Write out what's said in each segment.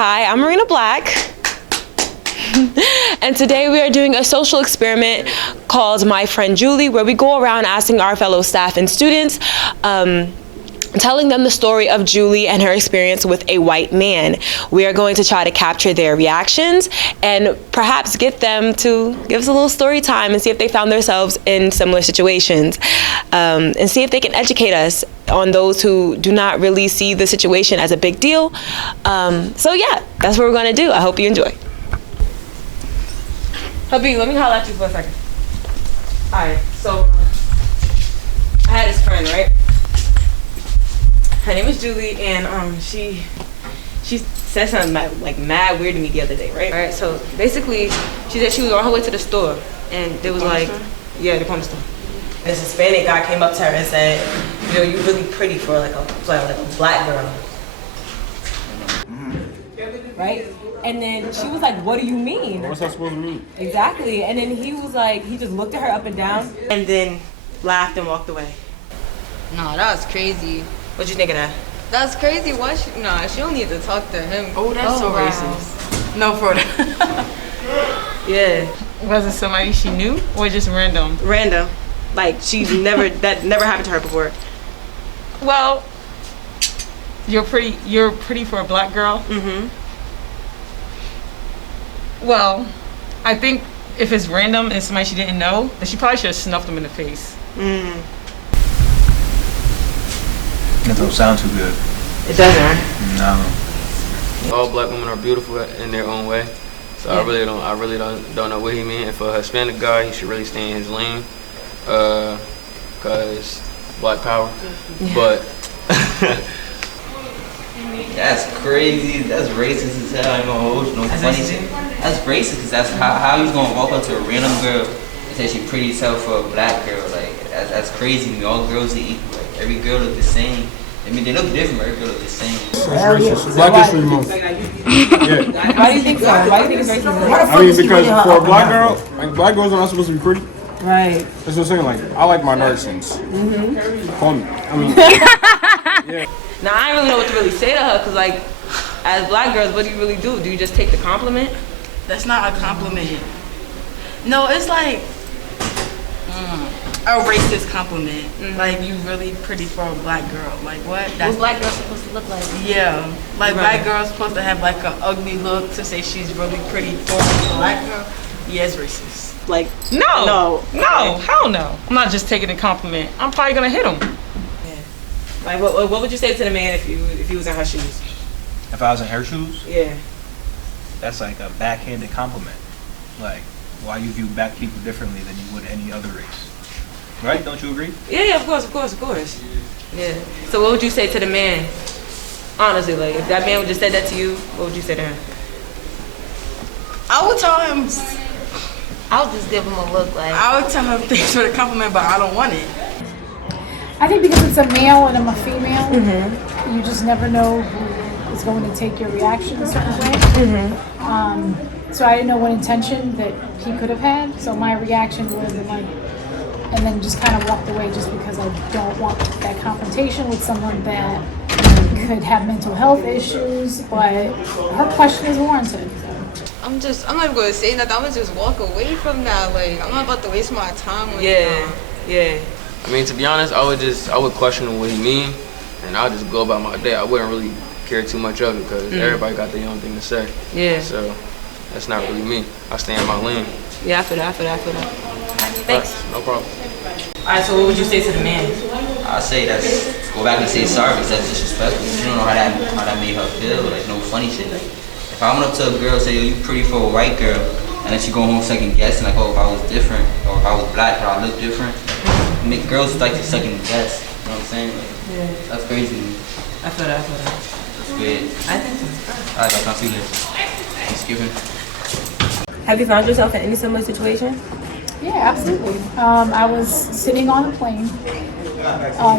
Hi, I'm Marina Black. And today we are doing a social experiment called My Friend Julie, where we go around asking our fellow staff and students, telling them the story of Julie and her experience with a white man. We are going to try to capture their reactions and perhaps get them to give us a little story time and see if they found themselves in similar situations, and see if they can educate us on those who do not really see the situation as a big deal. So yeah, that's what we're gonna do. I hope you enjoy. Hubby, let me holler at you for a second. All right, so I had this friend, right? Her name was Julie, and she said something mad weird to me the other day, right? All right, so basically, she said she was on her way to the store, and there was the corner store. And this Hispanic guy came up to her and said, "You know, you're really pretty for like a black girl." Right? And then she was like, "What do you mean?" What's that supposed to mean? Exactly. And then he was like, he just looked at her up and down, and then laughed and walked away. No, that was crazy. What'd you think of that? That's crazy. Why she don't need to talk to him. Oh, that's so wow. racist. No, for that. Yeah. Was it somebody she knew or just random? Random. Like that never happened to her before. Well, you're pretty for a black girl. Mm-hmm. Well, I think if it's random and somebody she didn't know, then she probably should have snuffed them in the face. Mm. It don't sound too good. It doesn't. No. All black women are beautiful in their own way. So yeah. I really don't know what he mean. And for a Hispanic guy, he should really stay in his lane, cause black power. Yeah. But that's crazy. That's racist as hell. I ain't gonna hold you. No funny shit. That's racist because that's how you gonna walk up to a random girl and say she pretty as hell for a black girl. Like that's crazy to me. All girls are equal. Like every girl look the same. I mean, they look different, but every girl look the same. That's racist. Black History Month. Yeah. Why do you think so? Why do you think it's racist? I mean, because for a black girl, like black girls are not supposed to be pretty. Right. That's what I'm saying. Like, I like my dark skins. Mm-hmm. Call me. I mean, yeah. Now I don't really know what to really say to her, cause like, as black girls, what do you really do? Do you just take the compliment? That's not a compliment. No, it's like a racist compliment. Mm-hmm. Like, you really pretty for a black girl. Like, what? What's black girls supposed to look like? Yeah. Like, Right. black girls supposed to have like an ugly look to say she's really pretty for a black girl. Yeah, it's racist. Like, No, hell no. I'm not just taking a compliment. I'm probably gonna hit him. Yeah. Like, what would you say to the man if he was in her shoes? If I was in her shoes, Yeah. that's like a backhanded compliment. Like, why you view black people differently than you would any other race. Right? Don't you agree? Yeah, of course. Yeah. So what would you say to the man? Honestly, like, if that man would just said that to you, what would you say to him? I would tell him, I would just give him a look like. I would tell him thanks for the compliment, but I don't want it. I think because it's a male and I'm a female, you just never know who is going to take your reaction a certain way. So I didn't know what intention that he could have had. So my reaction would have been like, and then just kind of walked away just because I don't want that confrontation with someone that could have mental health issues. But her question is warranted. I'm not even gonna say nothing. I'm gonna just walk away from that. Like, I'm not about to waste my time with Yeah. I mean, to be honest, I would question what he mean, and I'll just go about my day. I wouldn't really care too much of it because everybody got their own thing to say. Yeah. So that's not really me. I stay in my lane. Yeah, I feel that. Thanks. No problem. All right, so what would you say to the man? I say go back and say sorry because that's disrespectful. You don't know how that made her feel. Like no funny shit. Like if I went up to a girl and say, "Yo, you pretty for a white girl," and then she go home second guessing like, "Oh, if I was different or if I was black, would I look different?" Make girls like to second guess. You know what I'm saying? Like, that's crazy to me. I feel that. That's weird. I think so. Alright, I'll see you later. Thanksgiving. Have you found yourself in any similar situation? Yeah, absolutely. I was sitting on a plane,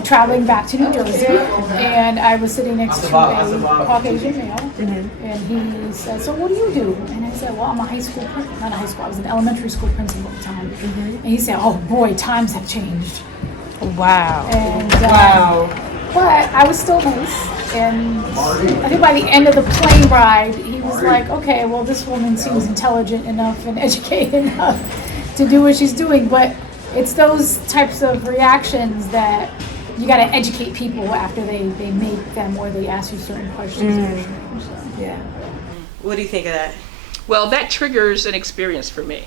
traveling back to New Jersey, and I was sitting next to a Caucasian male, and he said, "So what do you do?" And I said, "Well, I'm a high school, not a high school, I was an elementary school principal at the time." And he said, "Oh boy, times have changed." Wow. And, wow. But I was still nice. And I think by the end of the plane ride, he was like, okay, well, this woman seems intelligent enough and educated enough to do what she's doing. But it's those types of reactions that you got to educate people after they make them or they ask you certain questions. Yeah. What do you think of that? Well, that triggers an experience for me.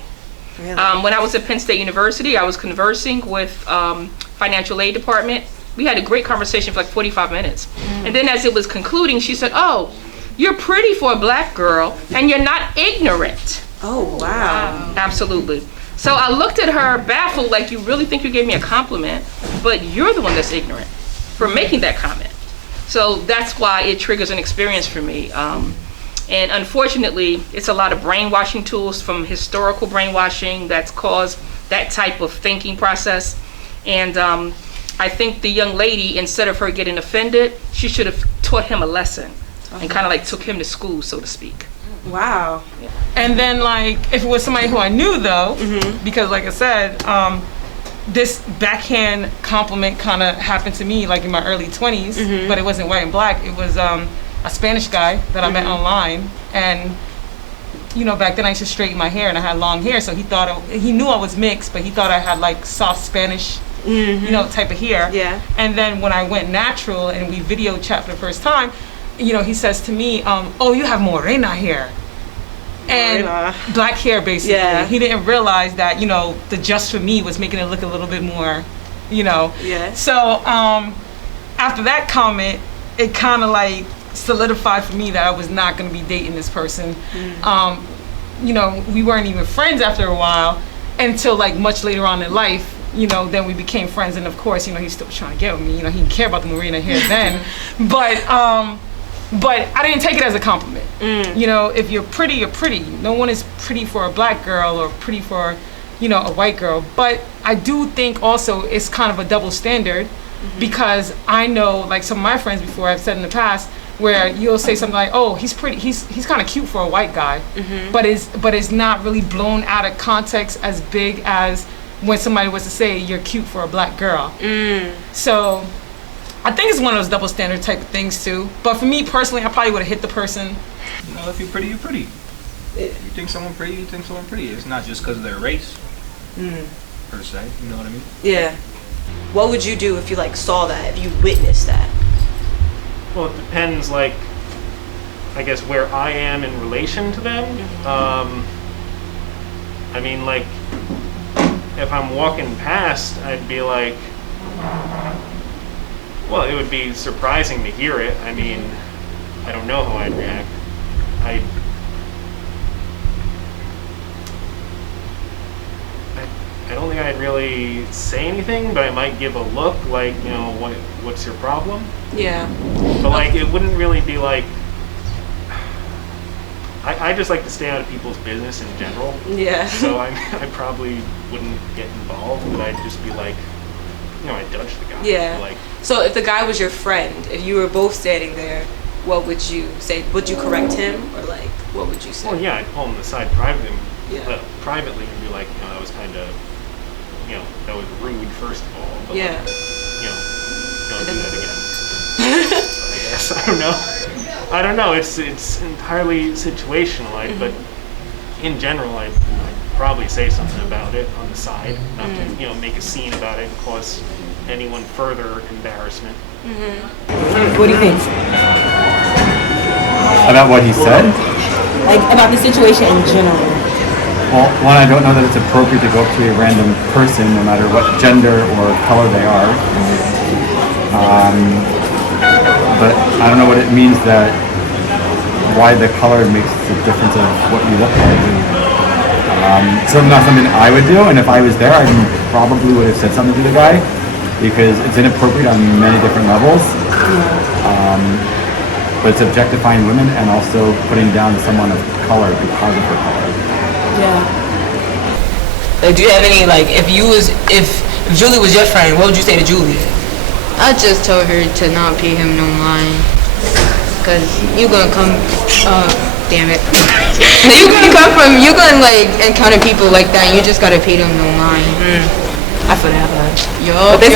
Really? When I was at Penn State University, I was conversing with financial aid department. We had a great conversation for like 45 minutes. And then as it was concluding, she said, oh, you're pretty for a black girl and you're not ignorant. Oh, wow. Absolutely. So I looked at her baffled, like, you really think you gave me a compliment, but you're the one that's ignorant for making that comment. So that's why it triggers an experience for me. And unfortunately, it's a lot of brainwashing tools from historical brainwashing that's caused that type of thinking process. And I think the young lady, instead of her getting offended, she should have taught him a lesson and kind of like took him to school, so to speak. Wow. And then, like, if it was somebody who I knew, though, because like I said, this backhand compliment kind of happened to me like in my early 20s, but it wasn't white and black. It was a Spanish guy that I met online, and you know, back then I used to straighten my hair and I had long hair, so he knew I was mixed, but he thought I had like soft Spanish, you know, type of hair. Yeah. And then when I went natural and we video chat for the first time, you know, he says to me, oh, you have morena hair. And black hair, basically. Yeah. He didn't realize that, you know, the just for me was making it look a little bit more, you know. Yeah. So after that comment, it kind of like solidified for me that I was not going to be dating this person. You know, we weren't even friends after a while until like much later on in life. You know, then we became friends, and of course, you know, he's still trying to get with me. You know, he didn't care about the morena hair then, but I didn't take it as a compliment. You know, if you're pretty, you're pretty. No one is pretty for a black girl or pretty for, you know, a white girl. But I do think also it's kind of a double standard, because I know, like some of my friends before, I've said in the past, where you'll say something like, oh, he's pretty, he's kind of cute for a white guy, but it's not really blown out of context as big as when somebody was to say you're cute for a black girl. So I think it's one of those double standard type of things too. But for me personally, I probably would have hit the person. You know, if you're pretty, you're pretty. You think someone pretty, you think someone pretty. It's not just because of their race, per se. You know what I mean? Yeah. What would you do if you like saw that, if you witnessed that? Well, it depends, like, I guess where I am in relation to them. I mean, like, if I'm walking past, I'd be like, well, it would be surprising to hear it. I mean, I don't know how I'd react. I don't think I'd really say anything, but I might give a look, like, you know, what's your problem? Yeah. But like, it wouldn't really be like, I just like to stay out of people's business in general. Yeah. So I probably wouldn't get involved, but I'd just be like, you know, I'd judge the guy. Yeah. Like, so if the guy was your friend, if you were both standing there, what would you say? Would you correct him, or like, what would you say? well, yeah, I'd pull him aside privately, Yeah. privately and be like, you know, that was kind of, you know, that was rude, first of all. But Yeah. like, you know, don't do that again. I guess. I don't know. It's entirely situational. But in general, I'd probably say something about it on the side, not to, you know, make a scene about it and cause anyone further embarrassment. What do you think? About what he said? Like about the situation in general? Well, one, I don't know that it's appropriate to go up to a random person, no matter what gender or color they are. But I don't know what it means that why the color makes the difference of what you look like. So it's not something I would do, and if I was there, I probably would have said something to the guy, because it's inappropriate on many different levels. But it's objectifying women and also putting down someone of color because of her color. Yeah. Do you have any, like, if Julie was your friend, what would you say to Julie? I just told her to not pay him no mind, cause you gonna come, damn it. you gonna like encounter people like that, and you just gotta pay them no mind. I feel that. Yo. Okay.